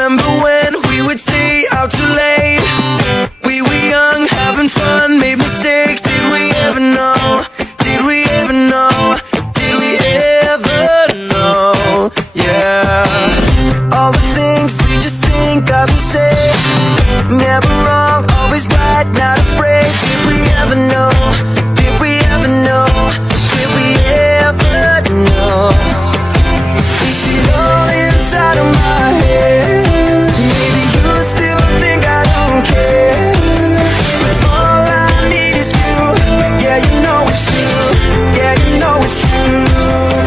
Remember when we would stay out too late? We were young, having fun, made mistakes. Did we ever know? Did we ever know? Did we ever know? Yeah. All the things we just think of and say. Never wrong, always right, not afraid. Did we ever know? Did we ever know? Did we ever know? Is it all inside of my head? Maybe you still think I don't care, but all I need is you. Yeah, you know it's true. Yeah, you know it's true.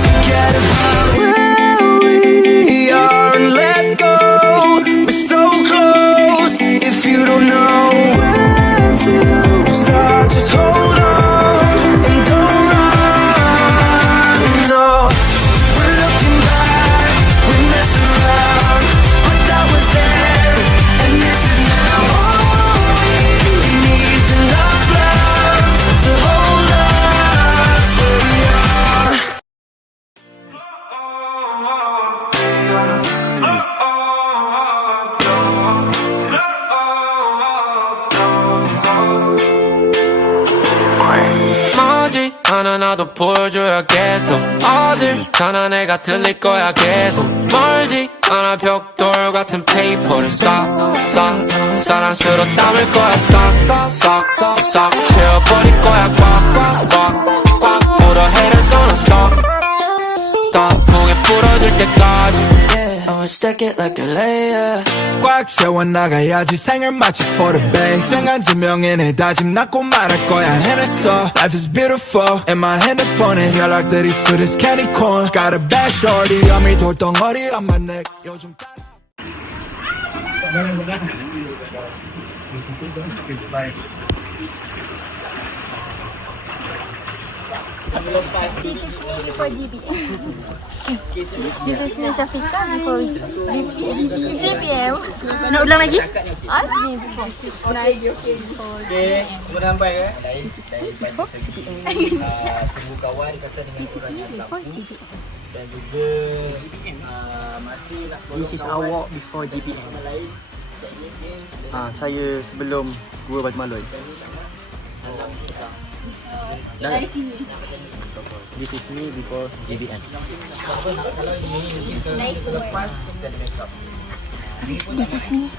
Forget about where we are and let go. We're so close. If you don't know where to start, just hold on and don't run. No, we're looking back, we messed around, but that was then, and this is now. All we need is enough love to hold us where we are. 뭐지 하나 나도 보여줘야 계속 어딜 가나 내가 들릴 거야 계속 멀지 않아 벽돌 같은 페이퍼를 싹싹 사랑스러 담을 거야 싹싹싹 채워버릴 거야 꽉꽉꽉 물어 haters gonna stop 고개 부러질 때까지 I'ma stack it like a layer 꽉 채워나가야지 생을 마치 for the bay 쨍한 지명인의 다짐 낳고 말할 거야 해냈어 Life is beautiful and my 핸드폰에 연락들이 수리스 candy corn Got a bad shorty 어미 돌덩어리 on my neck 요즘 Before GPM. This is Syafika before GPM. Nak ulang lagi? Okey, semua dah sampai ke? Lain pada segi tunggu kawan kata dengan orang yang lampu dan juga masih nak tolong This is our walk before GPM. Saya sebelum Gua Batu Maloi. Dari sini. This is me before GBN. This is me.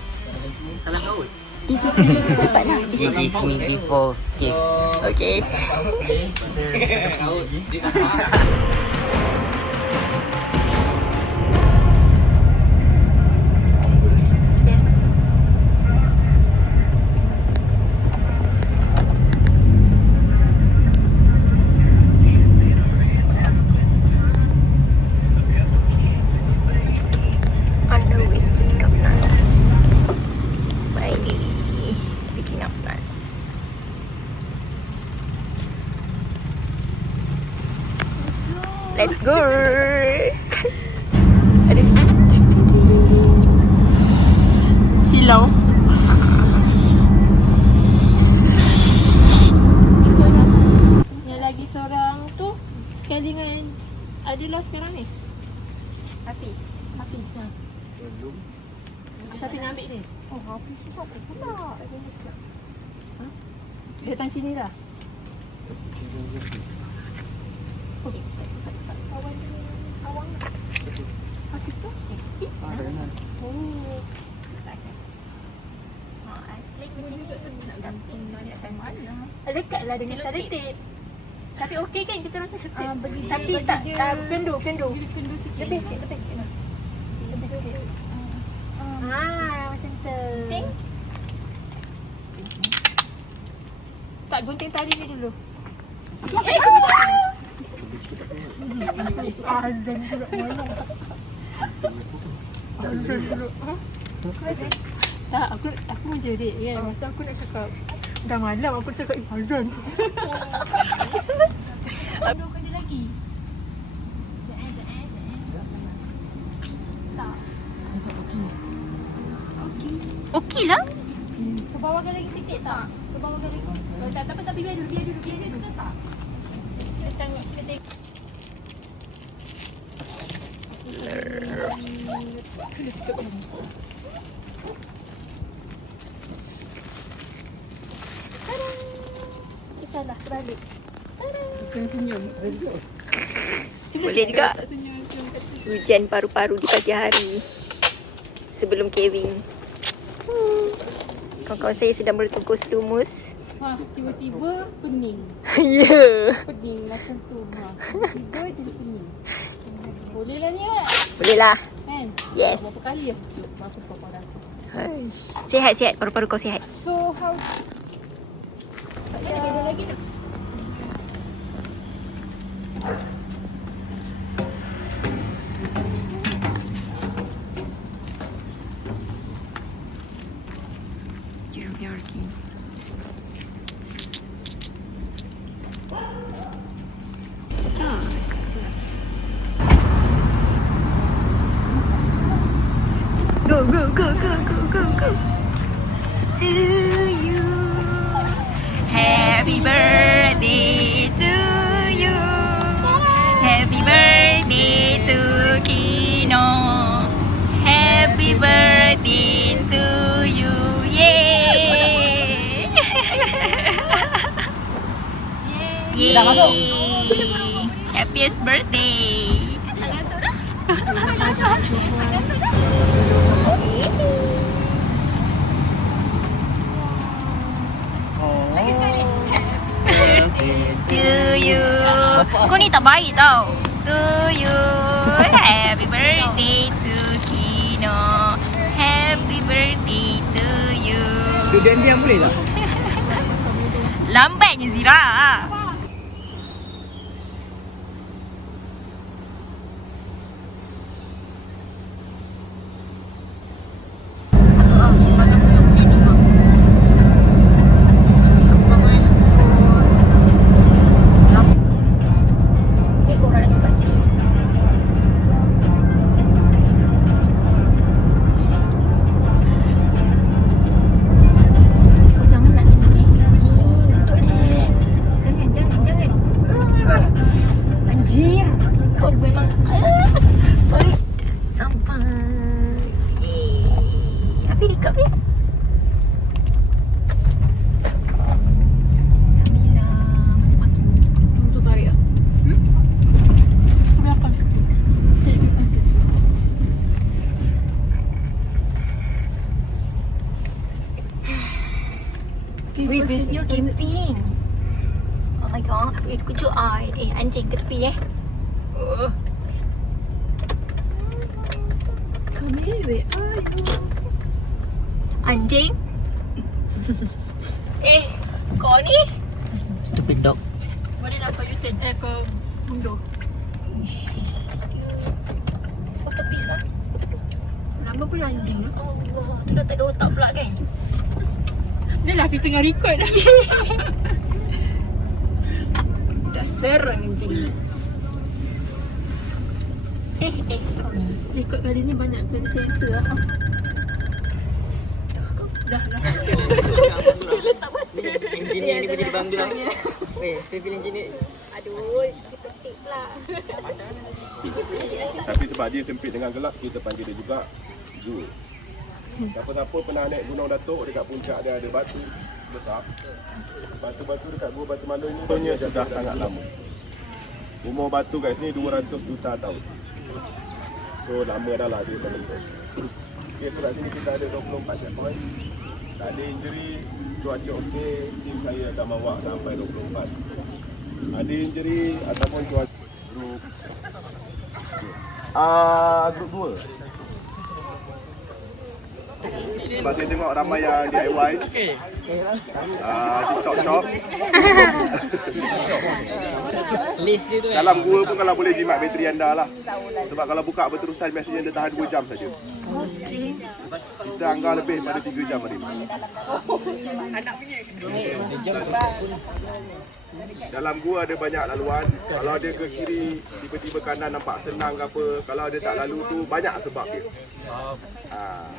Salam gaul. This is me. Cepatlah. This is me before cave. Okay. Yes. On the way to Kapnas. Finally picking up Nas. Let's go. Silau. Yang lagi seorang tu sekali dengan Adila sekarang ni. Hafiz. Hafiz lah. Syafiq nak ambil ni. Oh, Hafiz tu tak pula. Dia datang sini lah. Kawan dia awang lah. Hafiz tu? Oh. Dekat lah dengan Saritip. Syafiq okey kan kita rasa ketip. Tapi tak kendu. Lebih sikit lah. Lebih sikit. Macam tu. Tak gunting tali ni dulu. Azan pula malam. Azan pula. Tak, aku menjerit kan. Masa aku nak cakap dah malam aku cakap azan. Dua kali lagi. Tak. Okey lah. Ke bawahkan lagi sikit tak? Ke bawahkan lagi sikit. Tak apa, tapi biar dulu tak? Kita tengok. balik. Senyum. Boleh juga. Hujan paru-paru di pagi hari sebelum keving. Kawan-kawan saya sedang bertukus lumus. Wah, tiba-tiba pening. Ya. Pening macam tu. Tiba-tiba jadi pening. Boleh lah ni kan? Boleh lah. Kan? Yes. Berapa kali aku cuba masuk paru aku. Sihat-sihat, paru-paru kau sihat. So how? Tak ada lagi tu. Go, go, go, go, go, go, go. To you. Happy birthday to you. Happy birthday to Kino. Happy birthday to you. Yay! Yay! Dah masuk. Happiest birthday. To you. Kau ni tak baik tau. To you. Happy birthday to Kino. Happy birthday to you. Tu diam-diam boleh tak? Lambatnya Zira. Weh, bestnya camping. Oh my god, weh terkejut I. Anjing ke tepi Come here, wait. Anjing. Kau ni? Stupid dog. Boleh nak kau U-turn? Kau mundur. Kau tepi sekarang. Lama pula anjing tu. Allah, tu dah tak ada otak pula kan? Ni lah kita tengah record dah. Dah serang anjing. Kau ni. Record kali ni banyak kena sensor lah. Dah. Engineer ni boleh bangla. Civil engineer. Aduh, kita tip pula. Tapi sebab dia sempit dengan gelap, kita panggil dia juga Jul. Siapa-siapa pernah naik Gunung Datuk, dekat puncak dia ada batu besar. Batu-batu dekat Gua Batu Maloi ni punya sudah sangat lama. Umur batu kat sini 200 juta tahun. So lama dah lah dia terbentuk. Okay, so kat sini kita ada 24 checkpoint. Tak ada injury, cuaca okey, tim saya akan bawa sampai 24. Ada injury ataupun cuaca grup 2. Sebab saya tengok ramai yang DIY TikTok shop. List dia tu Dalam gua pun kalau boleh jimat bateri anda lah. Sebab kalau buka berterusan biasanya dia tahan 2 jam saja. Kita anggap lebih pada 3 jam hari. Dalam gua ada banyak laluan. Kalau ada ke kiri, tiba-tiba kanan nampak senang ke apa. Kalau ada tak lalu tu banyak sebab dia.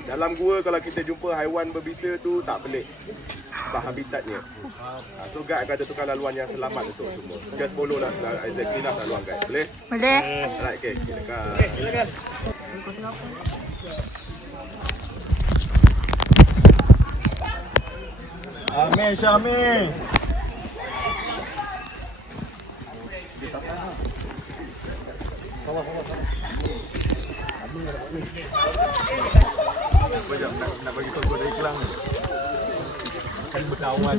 Dalam gua kalau kita jumpa haiwan berbisa tu tak pelik. Sebab habitatnya. So guide akan tentukan laluan yang selamat untuk semua. Just follow lah exactly lah laluan guide. Boleh? Boleh. Alright, okay. Silakan. Amir Syamil. Nak bagi tahu kau dari Kelang ni. Kan berkawan.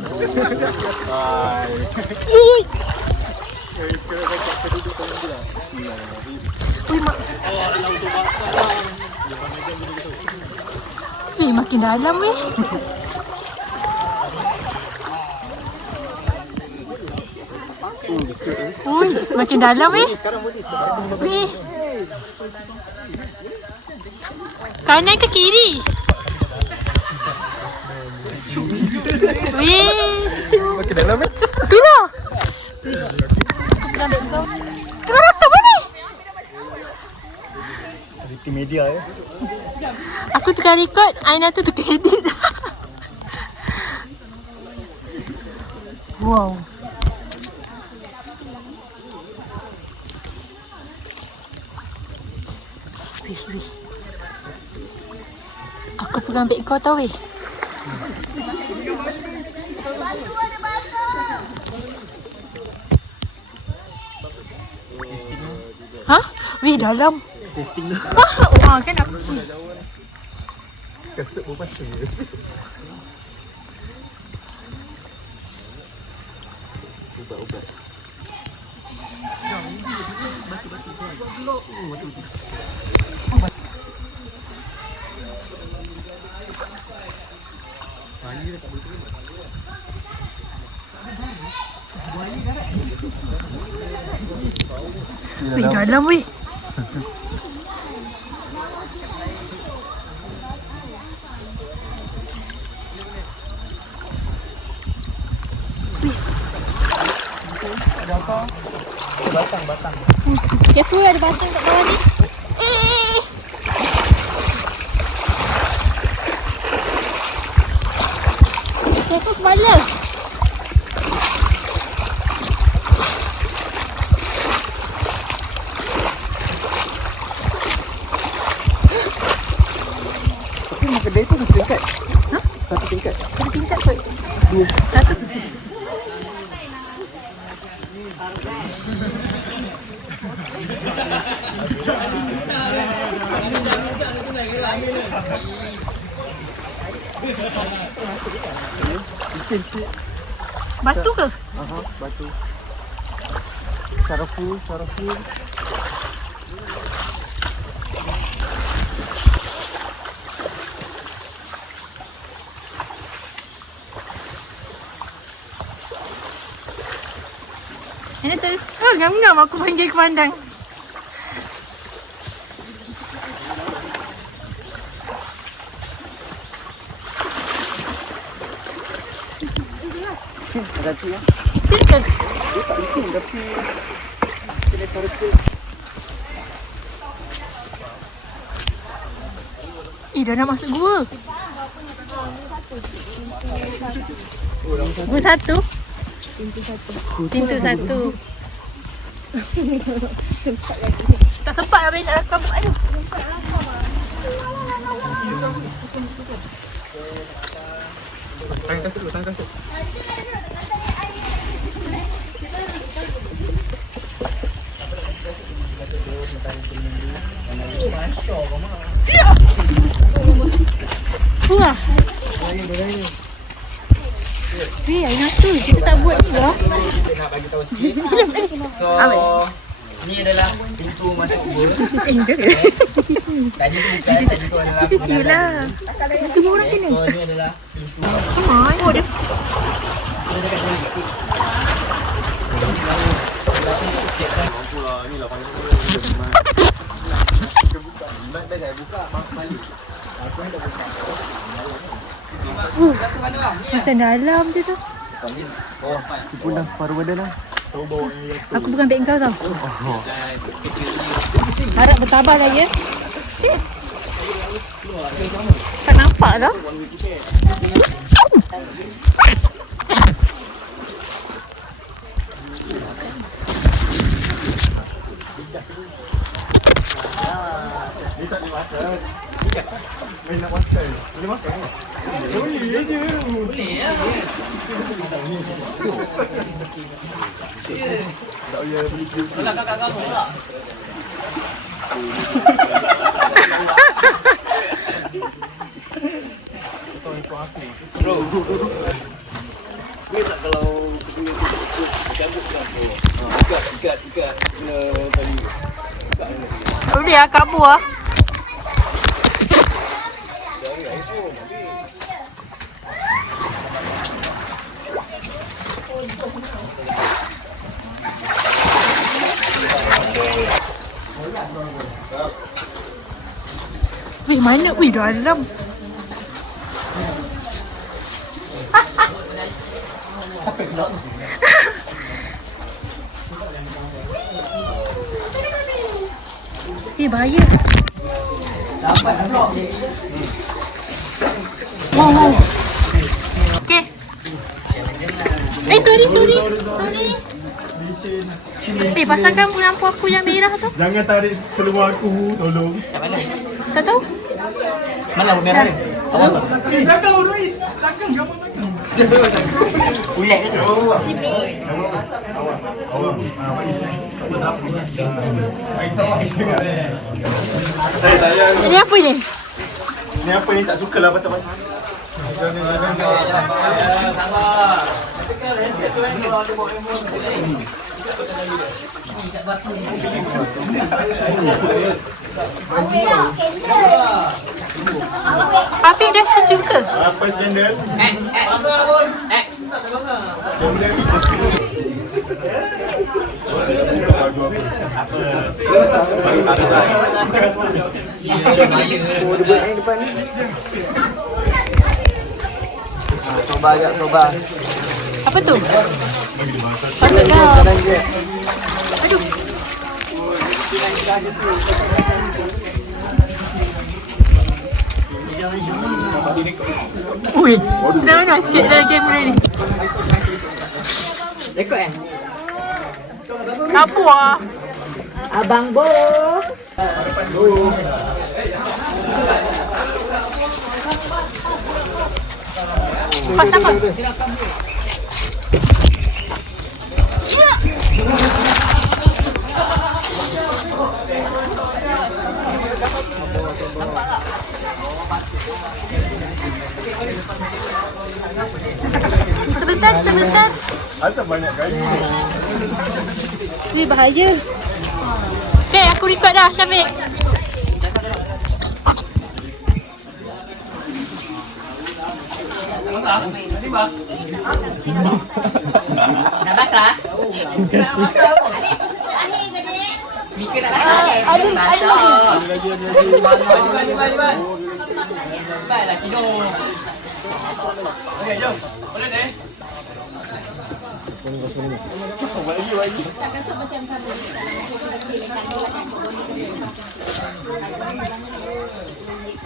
Makin dalam weh. Ui, makin dalam weh. Weh. Kanan ke kiri? Weh. Makin dalam eh? Pira? Tengah rata mana? Di media ya. Aku tengah record, Aina tu tengah edit. Wow. Wih. Aku pegang beg kau tau weh. Hah? Weh dalam. Testing tu. Wah kan aku. Kasut pun pasal. Ubat. Weh dalam weh. Batang. Careful ada batang kat bawah ni. Careful kepala. Tapi mak kedai tu satu tingkat. Ha? Satu tingkat. Satu tingkat kot. Dua. Satu. Licin sikit. Batu ke? Aha, batu. Secara full. Ini tu. Oh, ngam-ngam aku panggil ke pandang. Ganti ya. Kecil ke? Dia tak licin tapi kena cara tu. Dah nak masuk gua. Gua satu. Pintu satu. Tak sempat habis nak rakam. Aduh. Tangan kasut. Wah. Weh, Aina tu kita tak buat ni lah. Kita nak bagi tahu sikit. So, ni adalah pintu masuk gua. Tadi tu adalah Bismillah. Semua orang kena. So, ni adalah pintu. Oh, dia. Macam dalam je tu. Itu pun dah separuh badan lah. Aku bukan beg kau tau. Harap bertabah lah ya. Tak nampak dah. Ni tak dimakan. Main nak makan. Boleh makan ke? Boleh je. Boleh ya. Tak payah beli. Kalau kakak kamu tak? Boleh tak kalau duit tu tak cukup, cabut kan? Ikat kena tali. Boleh lah, kabur lah. Wih, mana? Wih, dalam. Bahaya. Wow. Okay. Sorry. Pasangkan lampu aku yang merah tu. Jangan tarik seluar aku, tolong. Tak tahu? Mana lampu merah ni? Tak tahu, Ruiz. Takkan gambar takkan. Ulat ke tu? Ini apa ni? Ni apa ni, tak suka lah pasal-pasal. Afiq dah sejuk ke? Apa skandal? X. Tak ada bangga. Coba. Apa tu? Patutlah. Aduh. Ui, sedang mana sikit dalam kamera ni. Rekod kan? Apa ah? Abang Bo. Pasal apa? Sebentar. Ada banyak kali. Wih, bahaya. Okay, aku record dah, Syafiq. Nak bakar? Mika nak bakar? Ada. Baiklah, tidur. Okey, jom. Boleh deh.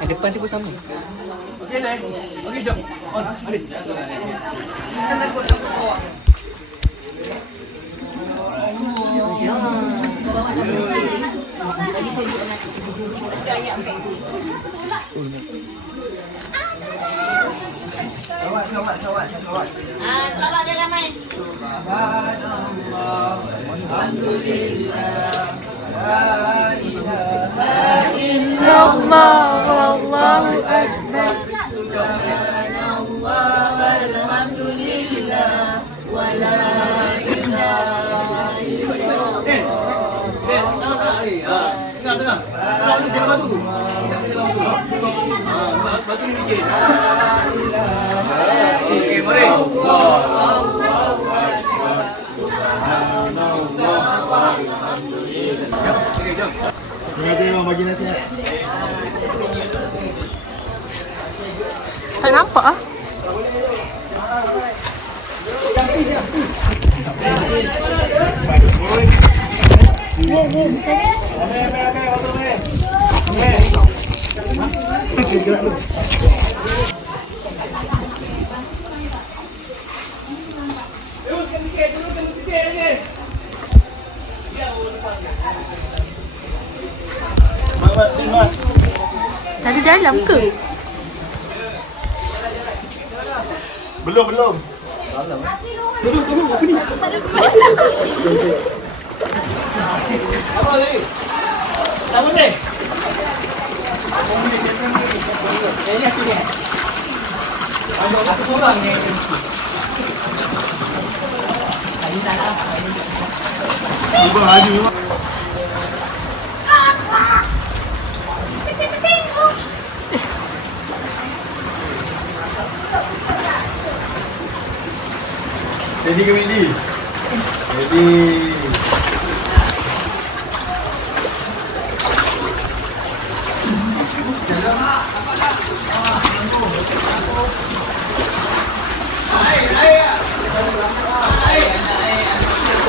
Yang depan tu pun sama. Okey deh. Okey, jom. On, Alif. Selamat jalan main. Allahu Akbar. Okey, mari. Terima kasih Imam bagi nasihat. Tak nampak ah. Ada dalam ke? Belum. Apa ni? Tak boleh. Ini aku ni. Aku seorang ni. Ini tak nak. Ubah laju. Ready ke Wendy? Ready.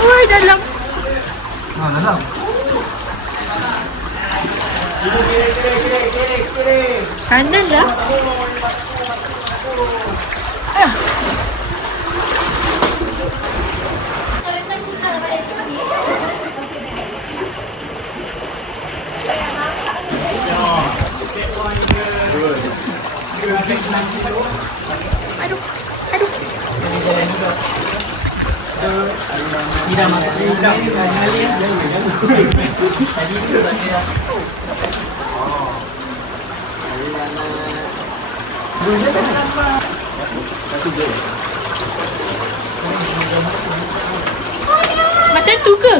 Ui, dalam. Dalam. Kanan dah. Aduh. Tidak masuk ni. Tadi tu tadi dah. Macam tu ke?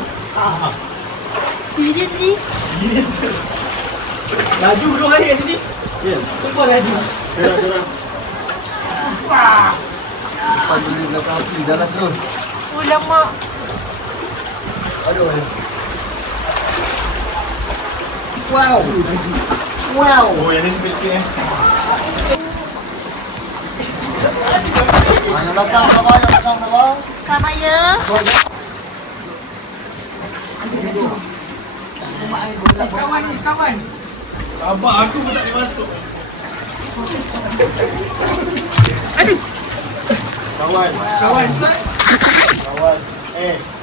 Seriously? Laju dulu hari kat sini. Ya. Cuba laju. Gerak. Pagi belakang api jalan terus. Oh, lama. Aduh. Wow. Wow. Oh, yang ni sikit eh. Yang belakang sabar. Sama ya. Kawan ni, kawan. Sabar, aku pun tak boleh masuk. Aduh. Kawan.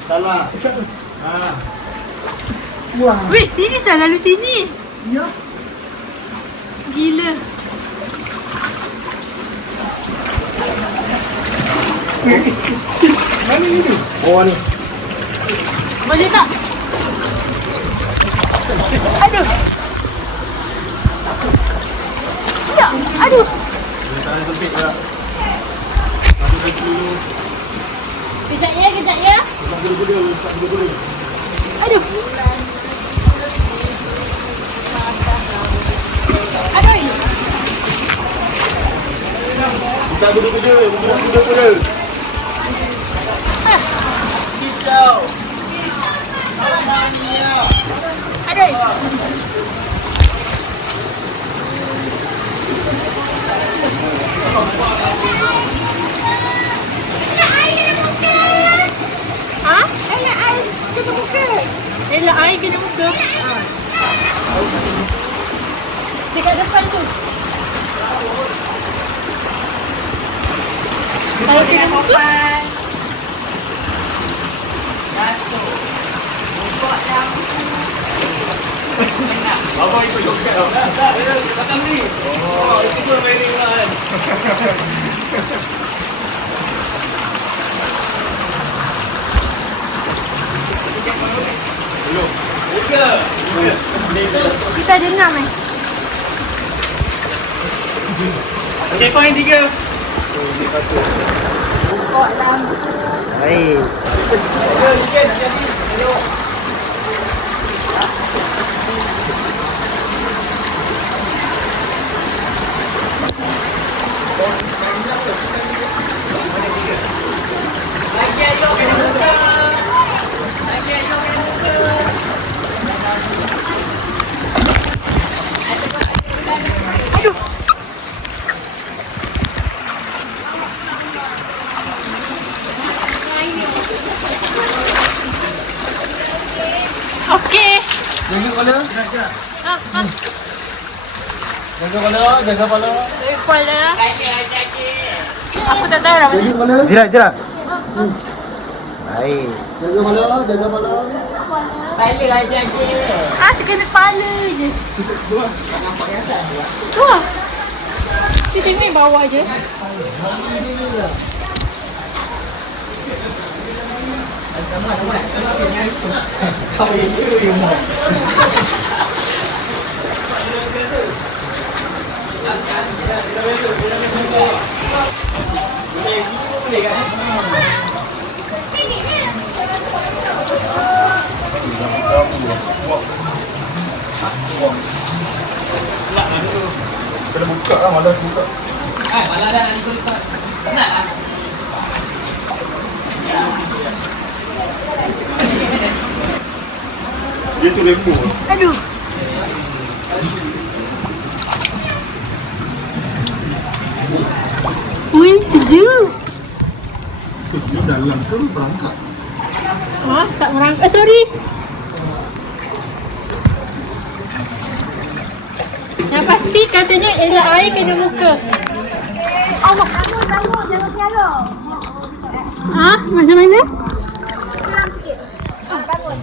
Salah. Weh, sini saya lalu sini. Ya. Gila. Mana ni tu? Oh ni. Boleh tak? Aduh. Ya, aduh. Tangan sempit tak? Kejap ya. Aduh. Aduh. Tak kuda-kuda. Kicau. Aduh. Ha? Elak air kena muka. Dekat depan tu. Kalau kena muka. Abang ikut joget tau. Tak, belakang ni. Oh, itu pun main ni kan. Belum. Kita ada 6 Okey, poin 3. Baik. Aduh. Okey. Jaga kepala. Ha. Jaga kepala. Kepala. Aku tak tahu dah pasal. Jirat. Baik. Jaga kepala. Kepala aja ke. Kena kepala je. Tu lah. Dia tengok bawah je. Kena buka lah, malas buka. Dia tu lembu. Aduh. Wih, sejuk. Dia dalam tu berangkat. Ah, tak merangkak. Sorry. Yang pasti katanya ialah air kena muka. Allah. Bangun, jangan tiara. Ah, macam mana? Pelan sikit. Bangun.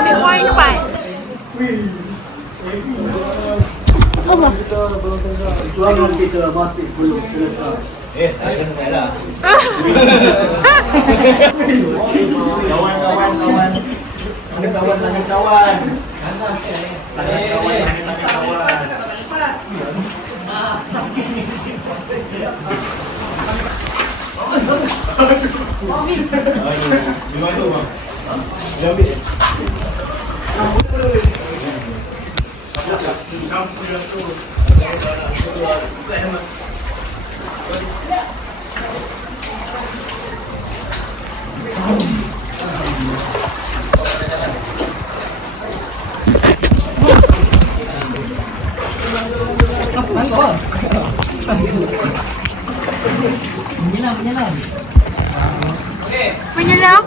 Cik Wai cepat. Allah. Perjuangan kita masih belum selesai. Kawan-kawan. Ada kawan tanya kawan. Menyelam.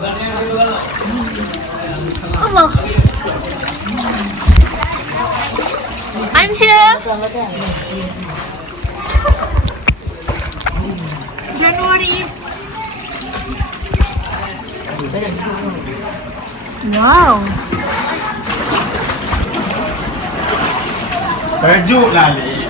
Allah. I'm here. Januari. Wow. Sejuk lah ni.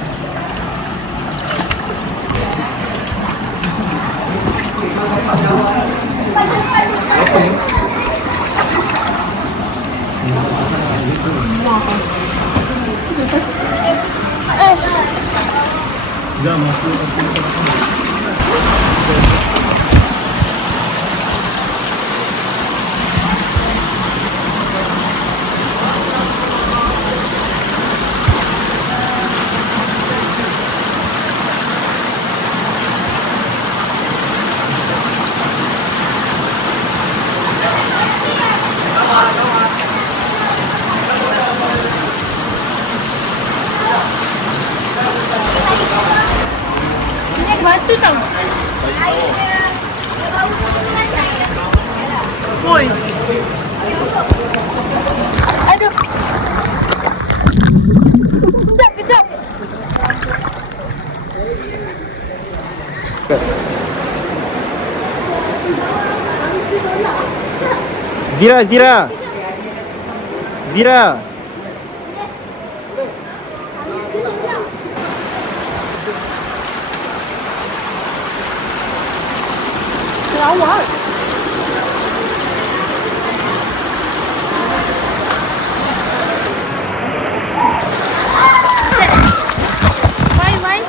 Ini batu tau. Oi. Aduh. Kejap. Zira. Kelawar. Bye.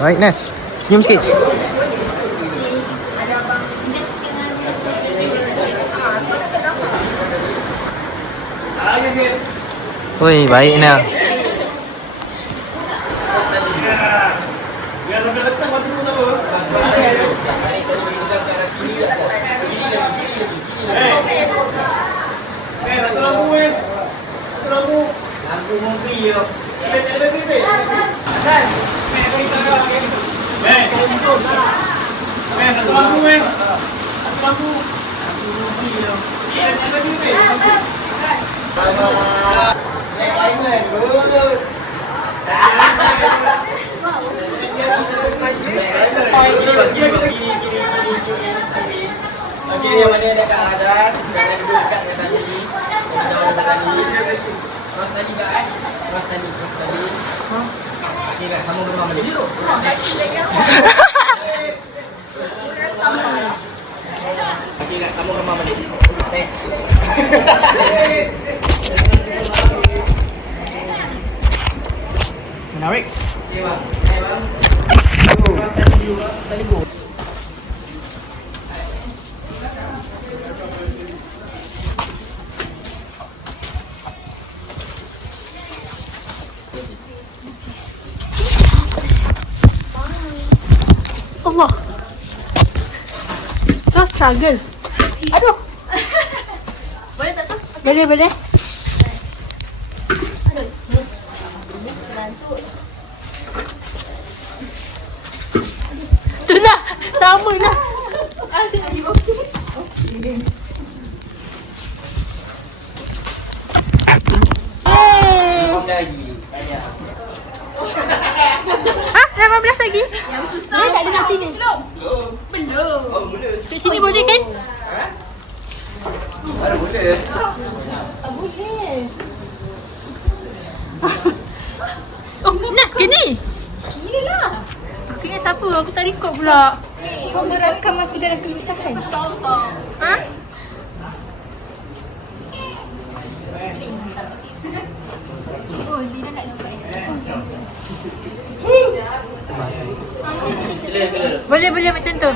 Alright, Nas. Senyum sikit. Oi, baik nak. Lampu memberi yo. Okey, yang mana dekat atas, jangan duduk dekat yang tadi. Jangan tadi. Terus tadi tak Terus tadi. Okey, nak sambung rumah balik. Okey, nak sambung rumah balik. Next. Menarik. Okey, bang. Hai, bang. Terus tadi go. Allah. So struggle. Aduh. Boleh tak tu? Boleh. Tu lah. Sama lah. Saya nak pergi bawah. Lagi. Tanya. 18 lagi? Yang susah. Boleh tak dengar sini? Belum. Oh, mula. Kat sini boleh kan? Ha? Ada mula. Tak boleh. Oh, Nas ke ni? Gila lah. Aku ingat siapa? Aku tak record pula. Kau merakam aku dalam kesusahan. Ha? Oh, Zina nak nampak. Sila. Boleh macam tu.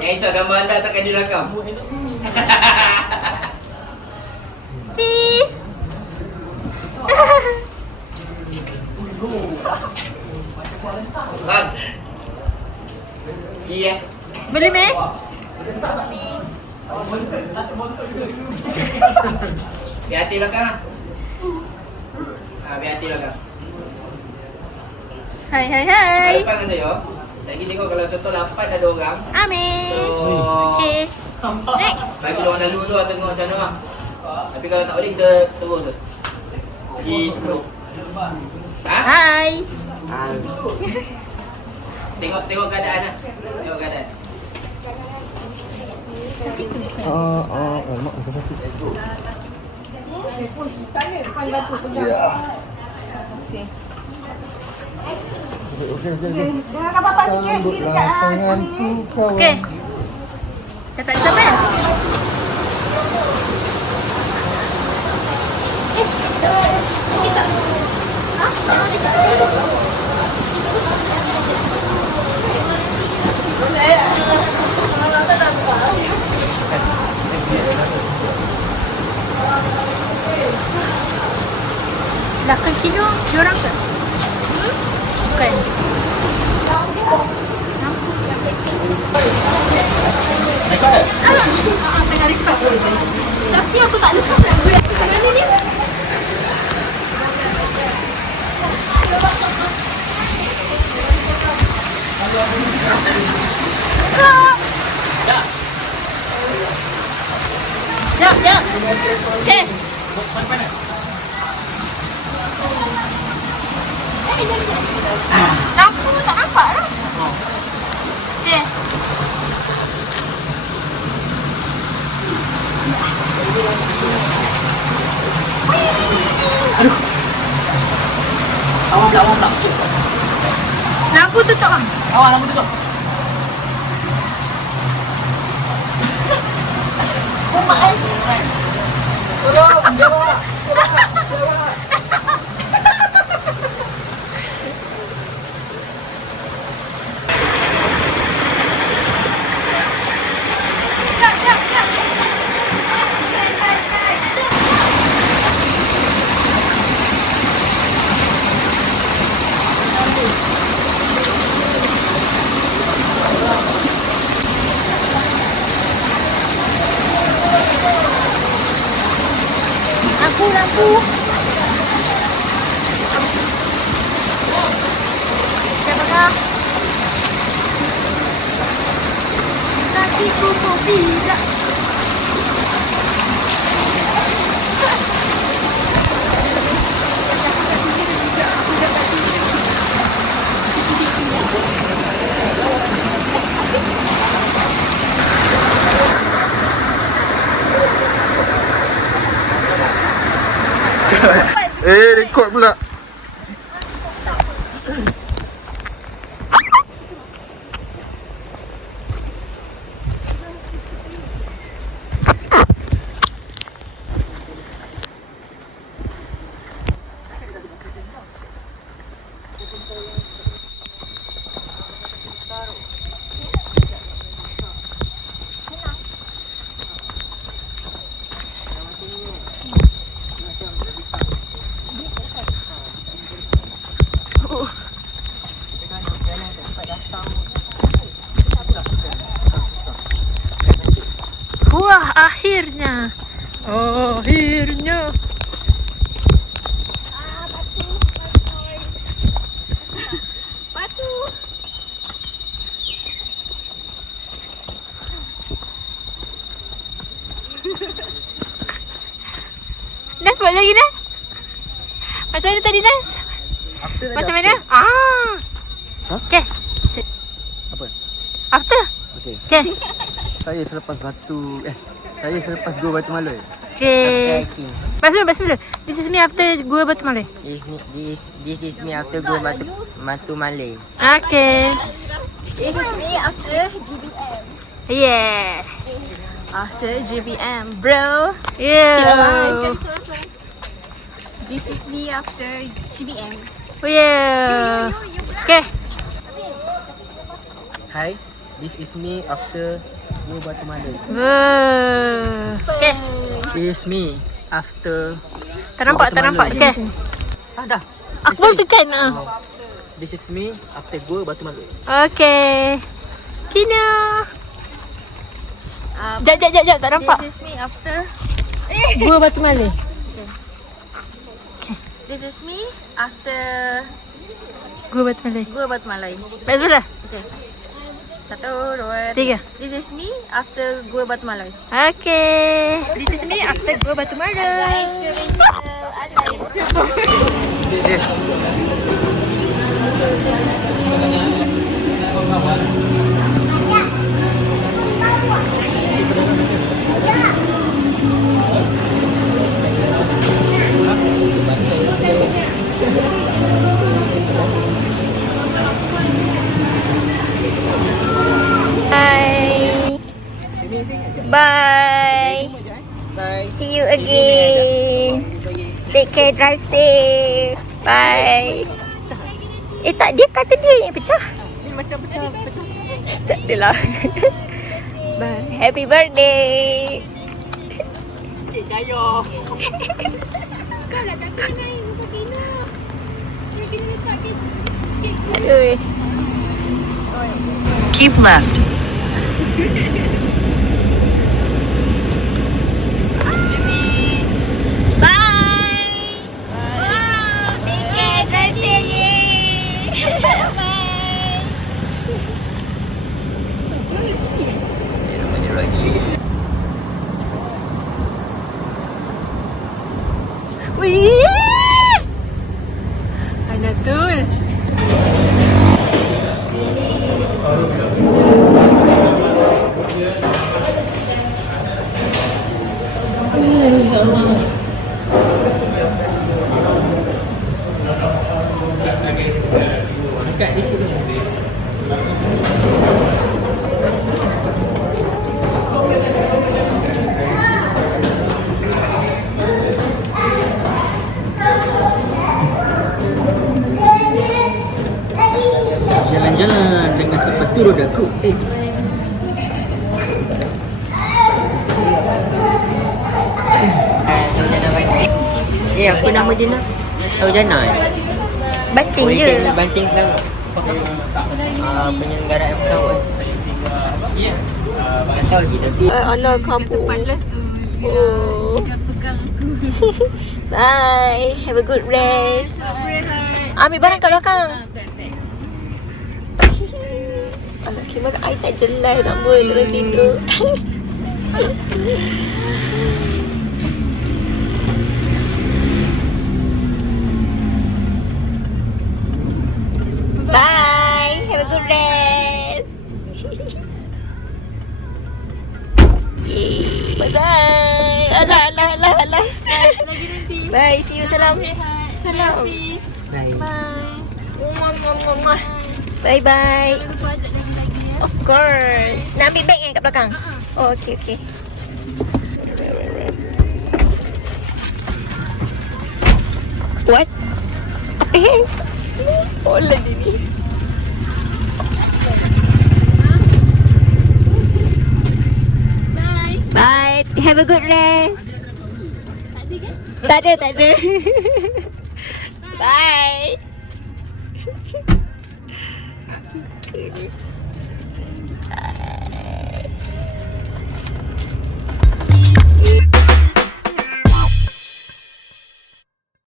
Yang isap gambar anda takkan direkam. Peace. Bang. Iya. Boleh meh? Biar hati belakang. Biar hati belakang. Hai. Depan dengan saya. Lagi tengok kalau contoh 8 ada orang. Amin. So, Okay. Next. bagi dia orang lalu tu lah tengok macam mana lah. Tapi kalau tak boleh kita terus tu. Gitu. Ha? Hai. Tengok keadaan lah. Tengok keadaan. Let's go. Sana depan batu pegang. Okey. Jangan apa-apa sikit di dekat tanganku. Okay. Dah tak sampai? Belakang sini diorang ke? Bukan. Tengah record. Tapi aku tak lupa nak buat macam ni. Ya. Okay. Lampu tak nampak lah. Okay. Aduh. Awak tak. Lampu tutup bang. Awak lampu tutup. Tolong, jawab. Lampu. Siapakah? Kakiku kopi tak. Rekod pula. Wah, akhirnya. Akhirnya. Batu. Nas, buat lagi Nas. Macam mana tadi Nas? Macam mana? Okay. Apa? After? Okey. Okay. Saya selepas saya selepas Gua Batu Malai. Okay. Basmul. This is me after Gua Batu Malai. This is me after Gua Batu Malai. Okay. This is me after GBM. Yeah. After GBM, bro. Yeah. This is me after GBM. Yeah. Okay. Hi, this is me after Gua Batu Malai. Okay. This is me after. Tak nampak. Okay. Dah. Aku baru tekan. This is me after Gua Batu Malai. Okay. Kina. Jap. Tak nampak. This is me after. Gua Batu Malai. This is me after Gua Batu Malai. Gua Batu Malai. Baik sebelah. Okay. 1, 2, 3. This is me after Gua Batu Malai. Okay. This is me after Gua Batu Malai. Bye. See you again. Take care, drive safe. Bye. Tak, dia kata dia yang pecah. Ini macam pecah. Tak adalah. Bye. Happy birthday. Jaya. Aduh. Keep left. Anatul. Dekat di sini. Jalan-jalan dengan sepatu rodaku. Apa nama dia nak? Saujana. Banting je. Banting Selangor. Penyelenggaraan pesawat. Tak tahu je tapi Allah kamu. Panas tu. Oh. Dia pegang aku. Bye. Have a good rest. Ambil barang kat belakang. Alah, kamera I tak jelas nama terus tidur. Bye. Have a good rest. Bye-bye. Alah. Bye. See you. Salam. Salam. Bye. Bye-bye. Of course. Nak ambil beg yang kat belakang? Oh, okay. What? Apa yang? Oh, lagi ni. Bye. Have a good rest. Tak ada. Bye.